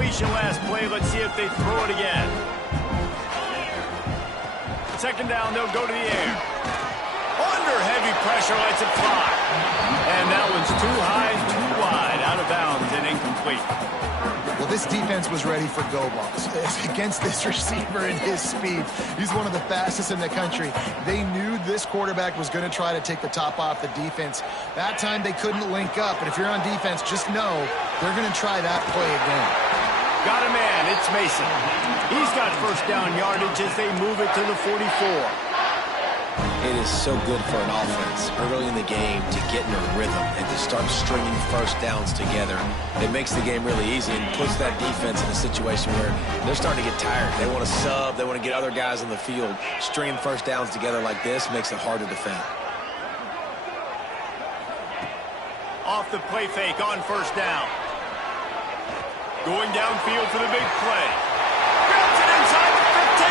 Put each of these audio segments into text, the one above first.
completion last play. Let's see if they throw it again. Second down, they'll go to the air. Under heavy pressure, lets it fly. And that one's too high, too wide, out of bounds and incomplete. Well, this defense was ready for go balls. Against this receiver and his speed, he's one of the fastest in the country. They knew this quarterback was going to try to take the top off the defense. That time they couldn't link up, but if you're on defense, just know they're going to try that play again. Got a man, it's Mason. He's got first down yardage as they move it to the 44. It is so good for an offense early in the game to get in a rhythm and to start stringing first downs together. It makes the game really easy and puts that defense in a situation where they're starting to get tired. They want to sub. They want to get other guys on the field. Stringing first downs together like this makes it hard to defend. Off the play fake on first down. Going downfield for the big play. Grabs it inside the 15.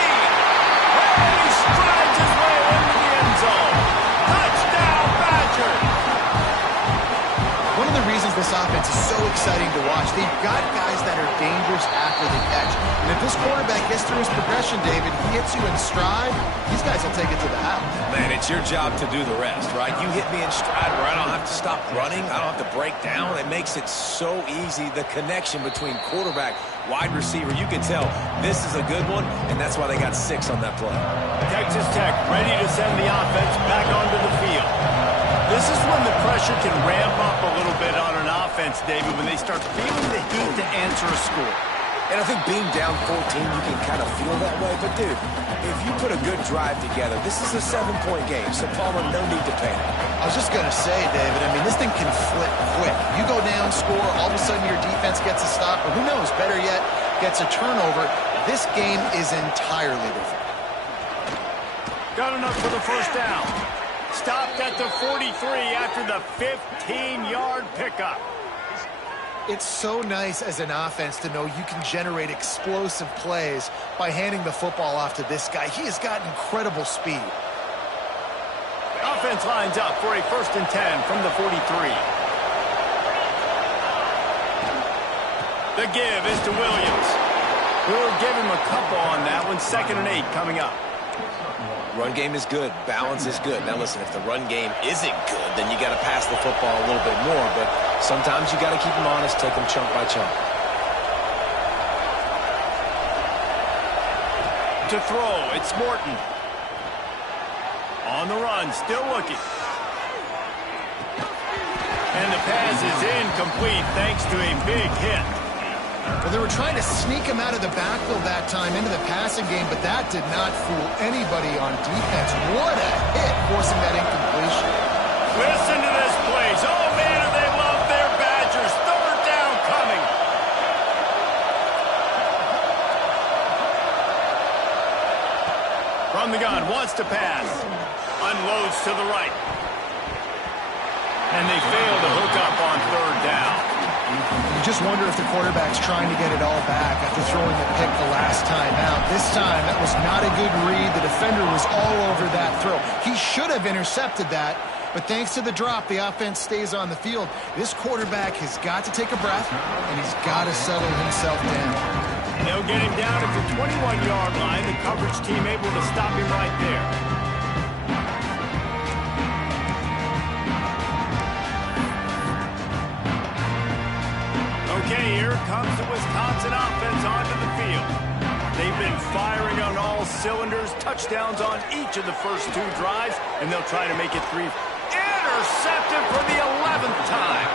And he strides his way into the end zone. Touchdown, Badger! One of the reasons this offense is so exciting to watch, they've got guys that are dangerous after the catch. And if this quarterback gets through his progression, David, he hits you in stride, these guys will take it to the house. Man, it's your job to do the rest, right? You hit me in stride where I don't have to stop running. I don't have to break down. It makes it so easy, the connection between quarterback, wide receiver. You can tell this is a good one, and that's why they got 6 on that play. Texas Tech ready to send the offense back onto the field. This is when the pressure can ramp up a little bit on an offense, David, when they start feeling the heat to answer a score. And I think being down 14, you can kind of feel that way. But, dude, if you put a good drive together, this is a 7-point game. So, Palmer, no need to panic. I was just going to say, David, I mean, this thing can flip quick. You go down, score, all of a sudden your defense gets a stop, or who knows, better yet, gets a turnover. This game is entirely different. Got enough for the first down. Stopped at the 43 after the 15-yard pickup. It's so nice as an offense to know you can generate explosive plays by handing the football off to this guy. He has got incredible speed. Offense lines up for a 1st and 10 from the 43. The give is to Williams. We'll give him a couple on that one. 2nd and 8 coming up. Run game is good. Balance is good. Now, listen, if the run game isn't good, then you got to pass the football a little bit more. But sometimes you got to keep them honest, take them chunk by chunk. To throw, it's Morton. On the run, still looking. And the pass is incomplete thanks to a big hit. Well, they were trying to sneak him out of the backfield that time into the passing game, but that did not fool anybody on defense. What a hit, forcing that incompletion. Listen to this place. Oh, man, do they love their Badgers. 3rd down coming. From the gun, wants to pass. Unloads to the right. And they fail to hook up on 3rd down. You just wonder if the quarterback's trying to get it all back after throwing the pick the last time out. This time, that was not a good read. The defender was all over that throw. He should have intercepted that, but thanks to the drop, the offense stays on the field. This quarterback has got to take a breath, and he's got to settle himself down. They'll get him down at the 21-yard line. The coverage team able to stop him right there. Okay, here comes the Wisconsin offense onto the field. They've been firing on all cylinders, touchdowns on each of the first 2 drives, and they'll try to make it 3. Intercepted for the 11th time.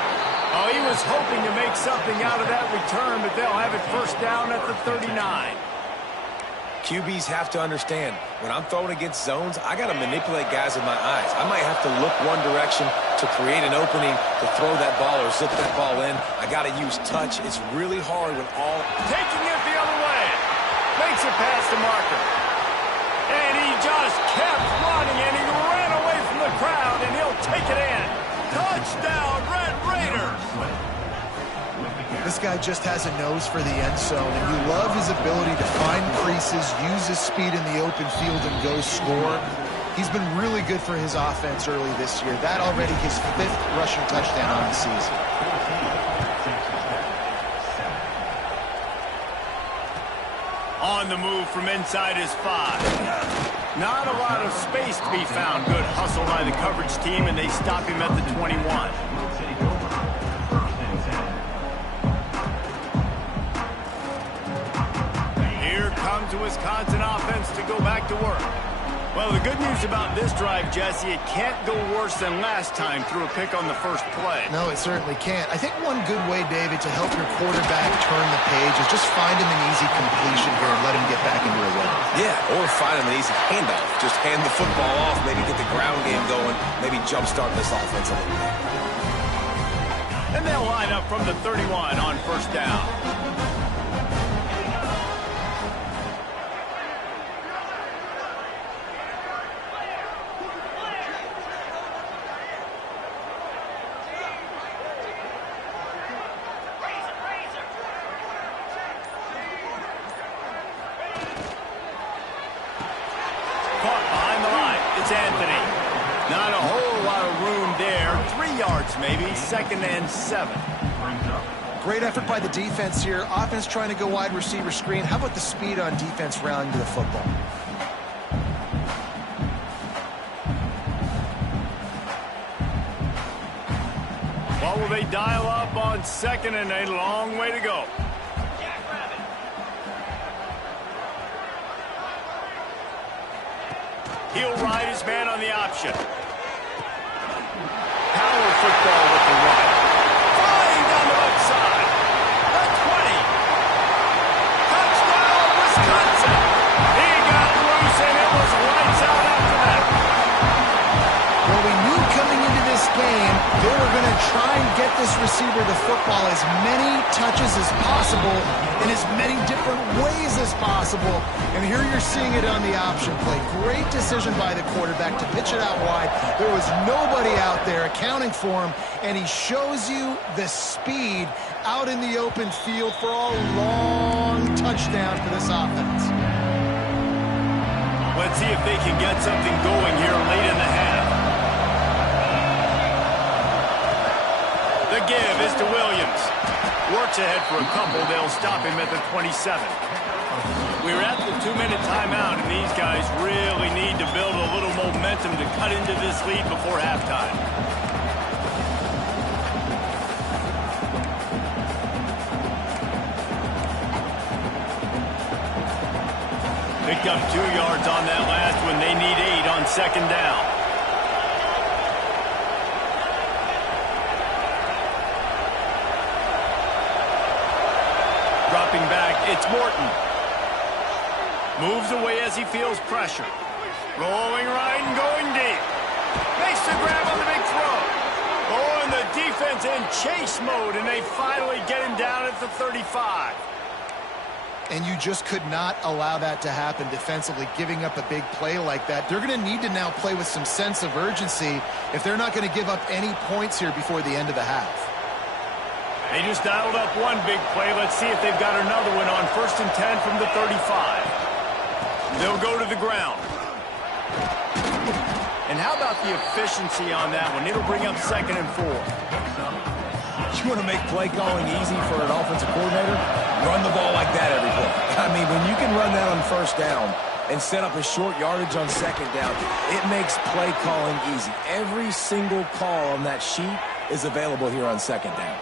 Oh, he was hoping to make something out of that return, but they'll have it 1st down at the 39. QBs have to understand, when I'm throwing against zones, I got to manipulate guys with my eyes. I might have to look one direction to create an opening to throw that ball or zip that ball in. I got to use touch. It's really hard when all... Taking it the other way. Makes it past the marker. And he just kept running, and he ran away from the crowd, and he'll take it in. Touchdown, Red Raiders! This guy just has a nose for the end zone, and you love his ability to find creases, use his speed in the open field, and go score. He's been really good for his offense early this year. That already his 5th rushing touchdown on the season. On the move from inside his 5. Not a lot of space to be found. Good hustle by the coverage team, and they stop him at the 21. Here comes the Wisconsin offense to go back to work. Well, the good news about this drive, Jesse, it can't go worse than last time through a pick on the first play. No, it certainly can't. I think one good way, David, to help your quarterback turn the page is just find him an easy completion here and let him get back into a rhythm. Yeah, or find him an easy handoff. Just hand the football off, maybe get the ground game going, maybe jumpstart this offense a little bit. And they'll line up from the 31 on first down. Not a whole lot of room there. 3 yards maybe. 2nd and 7. Great effort by the defense here. Offense trying to go wide receiver screen. How about the speed on defense rallying to the football? What will they dial up on 2nd and a long way to go? He'll ride his man on the option. Power football with the run. Flying down the left side. The 20. Touchdown, Wisconsin. He got loose, and it was lights out after that. Well, we knew coming into this game they were going to try and get this receiver the football as many touches as possible in as many different ways as possible. And here you're seeing it on the option play. Great decision by the quarterback to pitch it out wide. There was nobody out there accounting for him, and he shows you the speed out in the open field for a long touchdown for this offense. Let's see if they can get something going here late in the half. The give is to Williams. Works ahead for a couple. They'll stop him at the 27. We're at the 2-minute timeout, and these guys really need to build a little momentum to cut into this lead before halftime. Picked up 2 yards on that last one. They need 8 on 2nd down. Dropping back, it's Morton. Moves away as he feels pressure. Rolling right and going deep. Makes the grab on the big throw. Oh, and the defense in chase mode, and they finally get him down at the 35. And you just could not allow that to happen defensively, giving up a big play like that. They're going to need to now play with some sense of urgency if they're not going to give up any points here before the end of the half. They just dialed up one big play. Let's see if they've got another one on 1st and 10 from the 35. They'll go to the ground. And how about the efficiency on that one? It'll bring up 2nd and 4. You want to make play calling easy for an offensive coordinator? Run the ball like that every play. I mean, when you can run that on 1st down and set up a short yardage on 2nd down, it makes play calling easy. Every single call on that sheet is available here on 2nd down.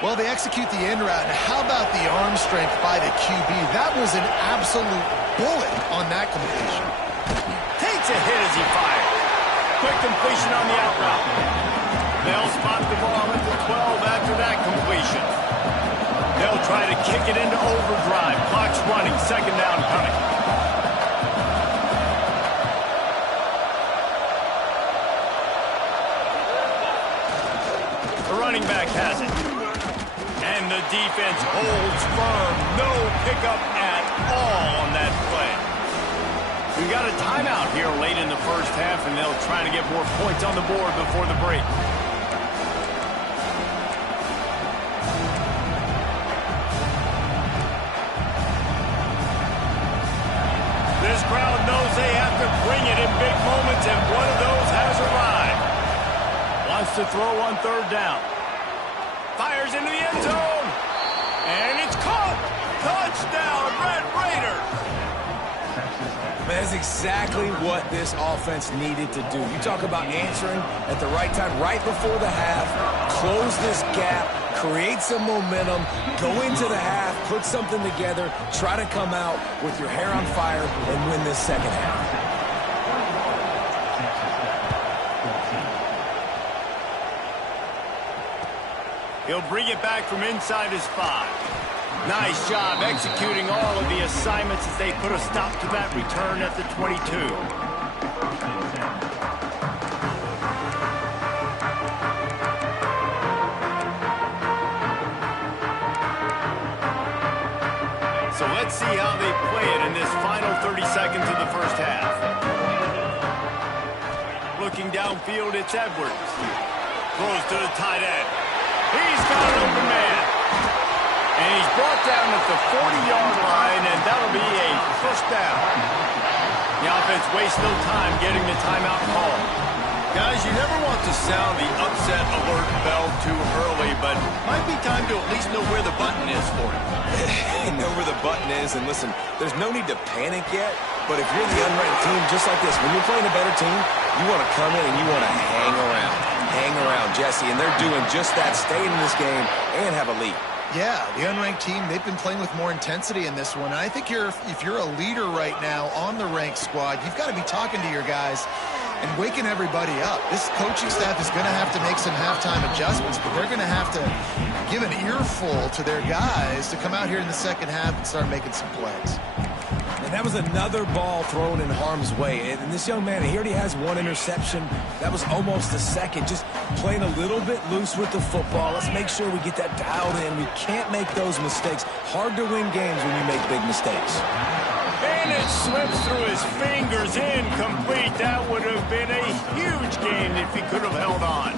Well, they execute the end route. And how about the arm strength by the QB? That was an absolute bullet on that completion. Takes a hit as he fired. Quick completion on the out route. They'll spot the ball at the 12 after that completion. They'll try to kick it into overdrive. Clock's running. 2nd down coming. The running back has it. And the defense holds firm. No pickup at all on that play. We've got a timeout here late in the first half, and they'll try to get more points on the board before the break. This crowd knows they have to bring it in big moments, and one of those has arrived. Wants to throw on 3rd down. Fires into the end zone. And it's caught. Touchdown, Red Raiders. That is exactly what this offense needed to do. You talk about answering at the right time, right before the half, close this gap, create some momentum, go into the half, put something together, try to come out with your hair on fire and win this second half. He'll bring it back from inside his 5. Nice job executing all of the assignments as they put a stop to that return at the 22. So let's see how they play it in this final 30 seconds of the first half. Looking downfield, it's Edwards. Throws to the tight end. He's got an open man. And he's brought down at the 40-yard line, and that'll be a first down. The offense wastes no time getting the timeout call. Guys, you never want to sound the upset alert bell too early, but might be time to at least know where the button is for it. Know where the button is, and listen, there's no need to panic yet, but if you're the unranked team, just like this, when you're playing a better team, you want to come in and you want to hang around. Hang around, Jesse, and they're doing just that, staying in this game and have a lead. Yeah, the unranked team, they've been playing with more intensity in this one. And I think if you're a leader right now on the ranked squad, you've got to be talking to your guys and waking everybody up. This coaching staff is going to have to make some halftime adjustments, but they're going to have to give an earful to their guys to come out here in the second half and start making some plays. And that was another ball thrown in harm's way. And this young man, he already has one interception. That was almost a second. Just playing a little bit loose with the football. Let's make sure we get that dialed in. We can't make those mistakes. Hard to win games when you make big mistakes. And it slips through his fingers, incomplete. That would have been a huge game if he could have held on.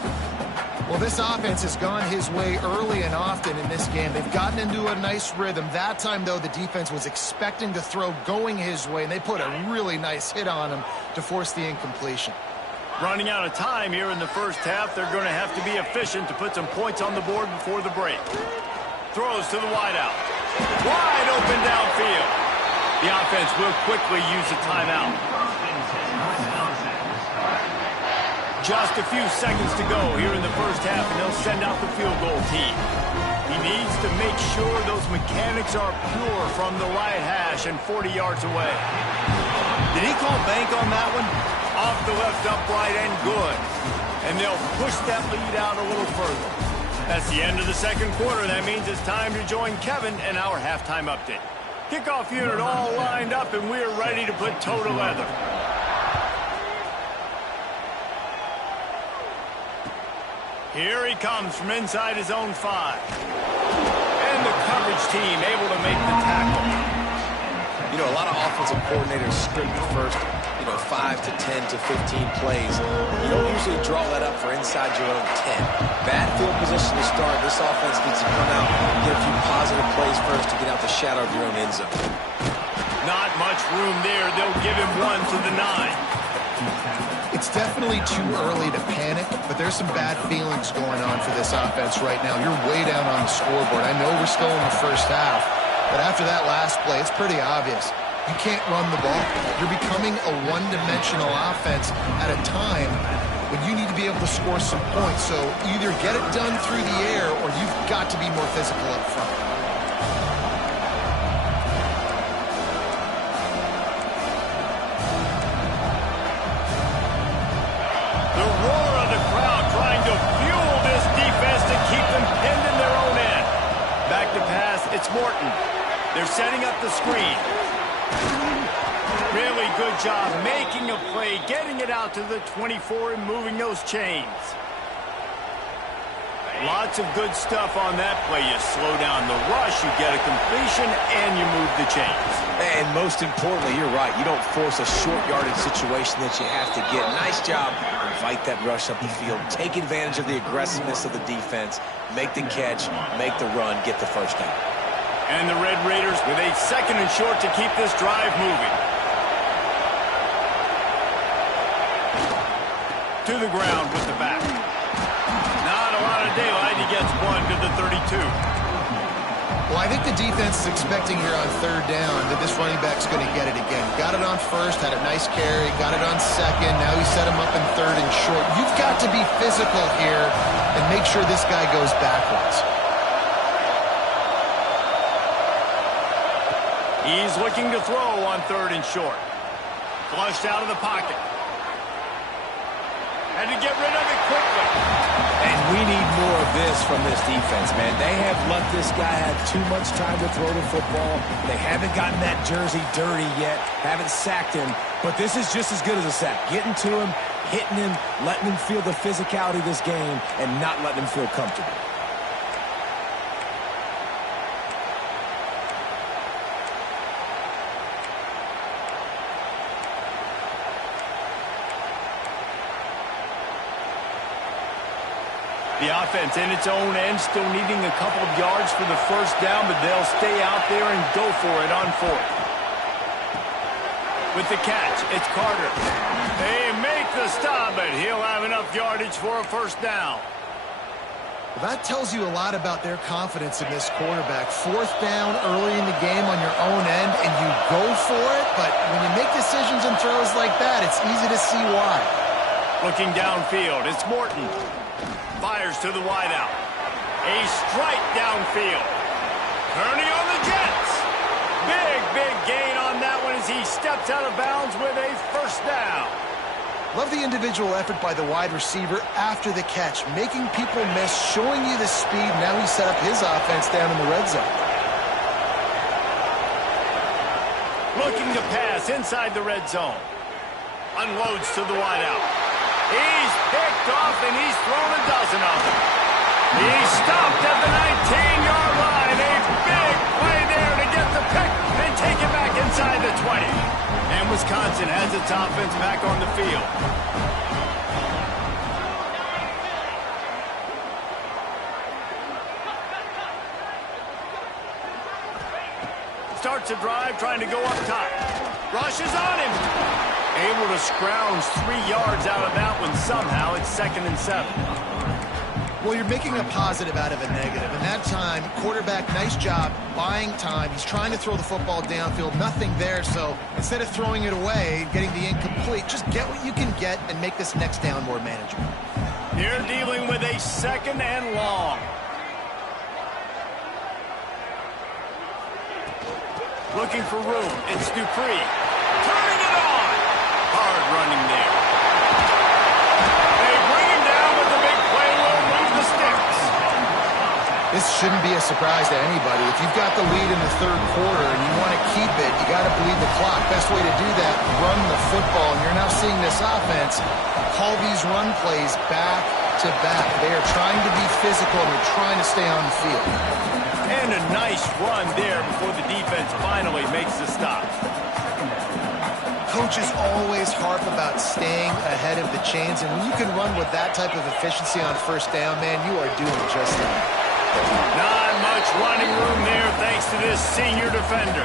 Well, this offense has gone his way early and often in this game. They've gotten into a nice rhythm. That time, though, the defense was expecting to throw going his way, and they put a really nice hit on him to force the incompletion. Running out of time here in the first half, they're going to have to be efficient to put some points on the board before the break. Throws to the wideout. Wide open downfield. The offense will quickly use a timeout. Just a few seconds to go here in the first half, and they'll send out the field goal team. He needs to make sure those mechanics are pure from the right hash and 40 yards away. Did he call bank on that one? Off the left upright and good. And they'll push that lead out a little further. That's the end of the second quarter. That means it's time to join Kevin and our halftime update. Kickoff unit all lined up, and we're ready to put toe to leather. Here he comes from inside his own 5. And the coverage team able to make the tackle. You know, a lot of offensive coordinators script the first, 5 to 10 to 15 plays. You don't usually draw that up for inside your own 10. Bad field position to start. This offense needs to come out and get a few positive plays first to get out the shadow of your own end zone. Not much room there. They'll give him 1 to the 9. It's definitely too early to panic, but there's some bad feelings going on for this offense right now. You're way down on the scoreboard. I know we're still in the first half, but after that last play, it's pretty obvious. You can't run the ball. You're becoming a one-dimensional offense at a time when you need to be able to score some points. So either get it done through the air or you've got to be more physical up front. The roar of the crowd trying to fuel this defense to keep them pinned in their own end. Back to pass, it's Morton. They're setting up the screen. Really good job making a play, getting it out to the 24 and moving those chains. Lots of good stuff on that play. You slow down the rush, you get a completion, and you move the chains. And most importantly, you're right. You don't force a short yardage situation that you have to get. Nice job. Invite that rush up the field. Take advantage of the aggressiveness of the defense. Make the catch, make the run, get the first down. And the Red Raiders with a 2nd and short to keep this drive moving. To the ground with the back. Not a lot of daylight. He gets 1 to the 32. Well, I think the defense is expecting here on third down that this running back's going to get it again. Got it on first, had a nice carry, got it on second. Now he set him up in third and short. You've got to be physical here and make sure this guy goes backwards. He's looking to throw on third and short. Flushed out of the pocket. And to get rid of it quickly. And we need more of this from this defense, man. They have let this guy have too much time to throw the football. They haven't gotten that jersey dirty yet, haven't sacked him. But this is just as good as a sack. Getting to him, hitting him, letting him feel the physicality of this game, and not letting him feel comfortable. The offense in its own end, still needing a couple of yards for the first down, but they'll stay out there and go for it on fourth. With the catch, it's Carter. They make the stop, but he'll have enough yardage for a first down. Well, that tells you a lot about their confidence in this quarterback. Fourth down early in the game on your own end, and you go for it, but when you make decisions and throws like that, it's easy to see why. Looking downfield, it's Morton. Fires to the wideout. A strike downfield. Kearney on the Jets. Big gain on that one as he steps out of bounds with a first down. Love the individual effort by the wide receiver after the catch, making people miss, showing you the speed. Now he set up his offense down in the red zone. Looking to pass inside the red zone. Unloads to the wideout. He's picked off, and he's thrown a dozen of them. He's stopped at the 19-yard line. A big play there to get the pick and take it back inside the 20. And Wisconsin has its offense back on the field. Starts a drive, trying to go up top. Rushes on him. Able to scrounge 3 yards out of that one somehow. It's 2nd and 7. Well, you're making a positive out of a negative. And that time, quarterback, nice job, buying time. He's trying to throw the football downfield. Nothing there, so instead of throwing it away, getting the incomplete, just get what you can get and make this next down more manageable. You're dealing with a 2nd and long. Looking for room. It's Dupree. Turning it on. Hard running there. They bring him down with the big play. Will move the sticks. This shouldn't be a surprise to anybody. If you've got the lead in the third quarter and you want to keep it, you got to bleed the clock. Best way to do that, run the football. And you're now seeing this offense call these run plays back to back. They are trying to be physical and they're trying to stay on the field. And a nice run there before the defense finally makes the stop. Coaches always harp about staying ahead of the chains, and when you can run with that type of efficiency on first down, man, you are doing just that. Not much running room there thanks to this senior defender.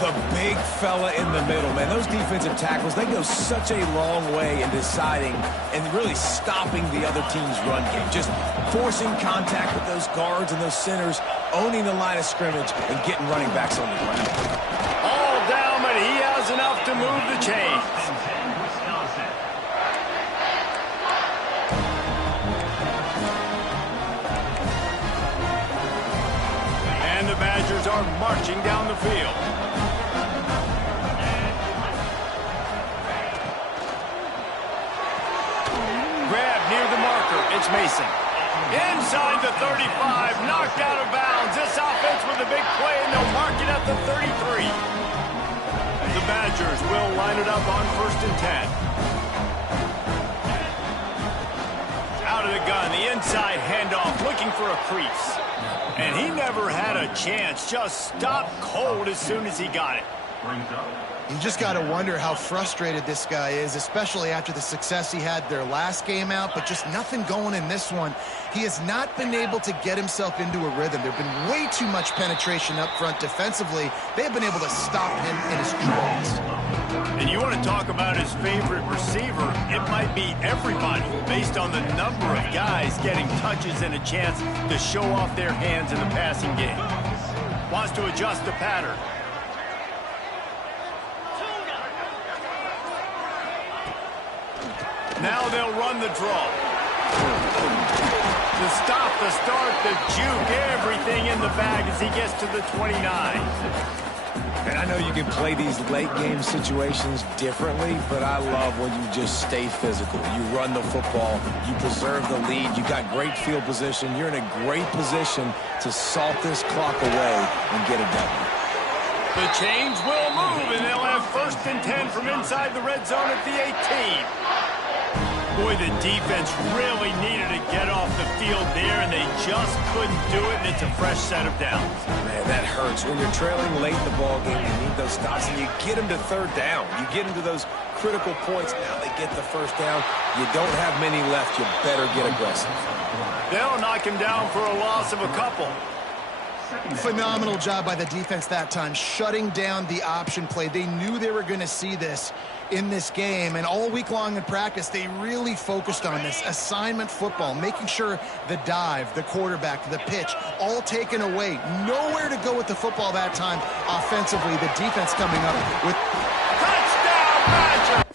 The big fella in the middle, man. Those defensive tackles, they go such a long way in deciding and really stopping the other team's run game. Just forcing contact with those guards and those centers, owning the line of scrimmage, and getting running backs on the ground. All down, but he has enough to move the chains. And the Badgers are marching down the field. Grab near the marker. It's Mason. Inside the 35, knocked out of bounds. This offense with a big play, and they'll mark it at the 33. The Badgers will line it up on 1st and 10. Out of the gun, the inside handoff, looking for a crease. And he never had a chance, just stopped cold as soon as he got it. You just got to wonder how frustrated this guy is, especially after the success he had their last game out, but just nothing going in this one. He has not been able to get himself into a rhythm. There have been way too much penetration up front defensively. They have been able to stop him in his tracks. And you want to talk about his favorite receiver, it might be everybody, based on the number of guys getting touches and a chance to show off their hands in the passing game. Wants to adjust the pattern. Now they'll run the draw. The stop, the start, the juke, everything in the bag as he gets to the 29. And I know you can play these late game situations differently, but I love when you just stay physical. You run the football, you preserve the lead, you got great field position, you're in a great position to salt this clock away and get it done. The chains will move, and they'll have 1st and 10 from inside the red zone at the 18. Boy, the defense really needed to get off the field there, and they just couldn't do it, and it's a fresh set of downs. Man, that hurts. When you're trailing late in the ball game, you need those stops, and you get them to 3rd down. You get them to those critical points. Now they get the 1st down. You don't have many left. You better get aggressive. They'll knock him down for a loss of a couple. Phenomenal job by the defense that time, shutting down the option play. They knew they were going to see this in this game, and all week long in practice, they really focused on this assignment football, making sure the dive, the quarterback, the pitch, all taken away. Nowhere to go with the football that time offensively. The defense coming up with... Touchdown, Badger!